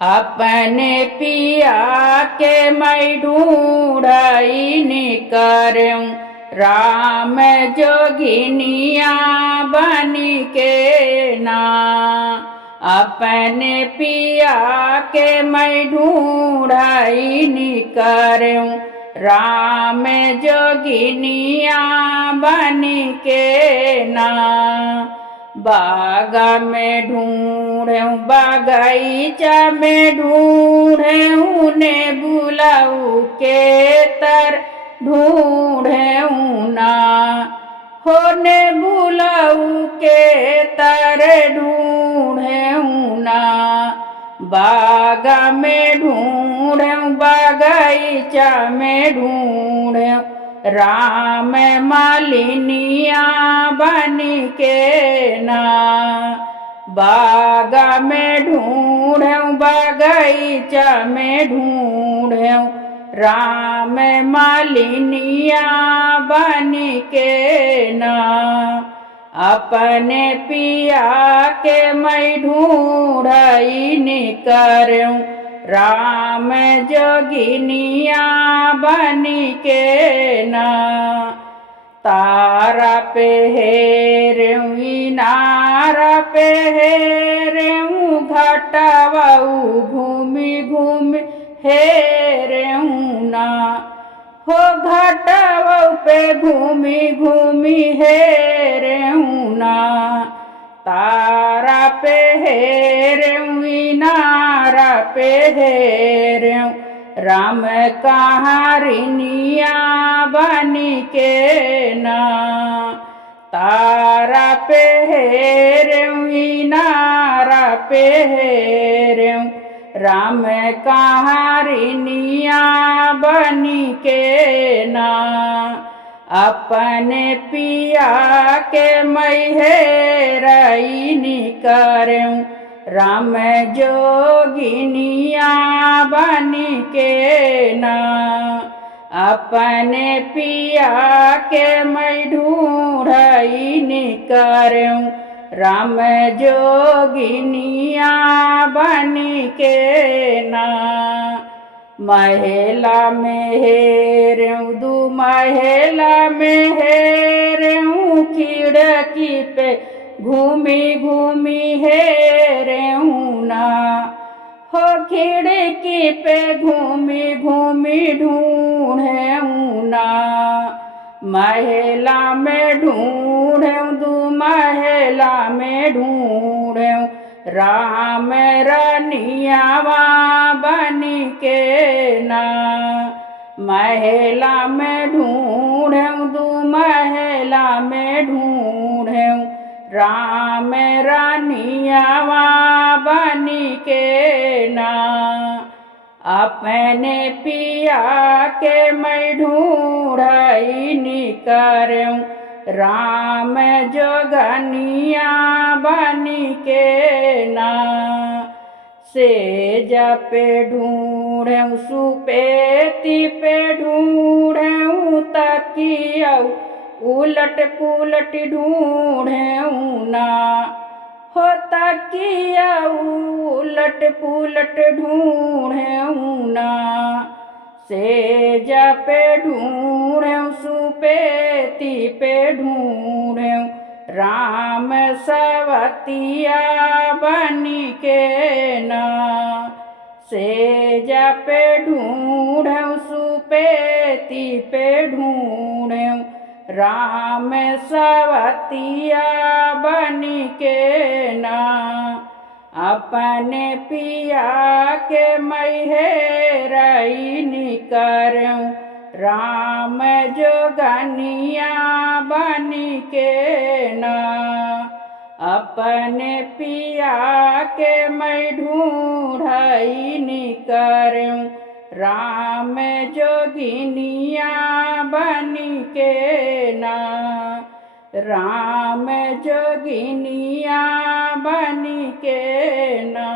अपने पिया के मैं ढूंढई निकरूं, राम जोगिनिया बनी के ना। अपने पिया के मैं ढूंढई निकरूं, राम जोगिनिया बनी के ना। बागा में ढूंढूं, बगीचा में ढूंढूं, ने बुलाऊ के तर ढूंढूं ना। होने बुलाऊ के तर ढूंढूं ना। बागा में ढूंढूं, बगीचा में ढूंढूं, राम मालिनिया बनी के ना। बागा में ढूंढूं, बगीचा में ढूंढूं, राम मालिनिया बनी के ना। अपने पिया के मैं ढूंढई निकरूं, राम जोगिनिया बनी के ना। तारा पे हेरूं, इनारा पे हेरूं, घटावाऊ घूमी घूमी हेरूं ना। हो घटावाऊ पे घूमी घूमी हेरूं ना। तारा पे हेरूं, इनारा पे हेरूं, राम कहारिनिया बनी के ना। तारा पे हेरूं, इनारा पे हेरूं, राम कहारिनिया बनी के ना। अपने पिया के मैं हेरई निकरूं, राम जोगिनिया बनी के ना। अपने पिया के मैं ढूंढई निकरूं, राम जोगिनिया बनी के ना। महिला में हेरूं, दू महिला में हेरूं, खिड़की पे घूमी घूमी हेरूं ना। हो खिड़की पे घूमी घूमी ढूंढूं ना। महिला में ढूंढूं, दू महिला में ढूंढूं, राम रानियावा बनी के ना। महिला में ढूंढूं, दू महिला में ढूंढूं, राम रानियावा बनी के ना। अपने पिया के मैं ढूंढई निकरूं, राम जोगनिया बनी के ना। सेज पे ढूंढूं, सुपेती पे ढूंढूं, तकिया उलट पुलट ढूंढूं ना। हो तकिया उलट पुलट ढूंढूं ना। सेज पे ढूंढूं, सुपेती पे ढूंढूं, राम सवतिया बनी के ना। सेज पे ढूंढूं, सुपेती पे ढूंढूं, राम सवतिया बनी के ना। अपने पिया के मैं हेरई निकरूं, राम जोगनिया बनी के ना। अपने पिया के मैं ढूंढई निकरूं, राम जोगिनिया बनी के ना। राम जोगिनिया बनी के ना।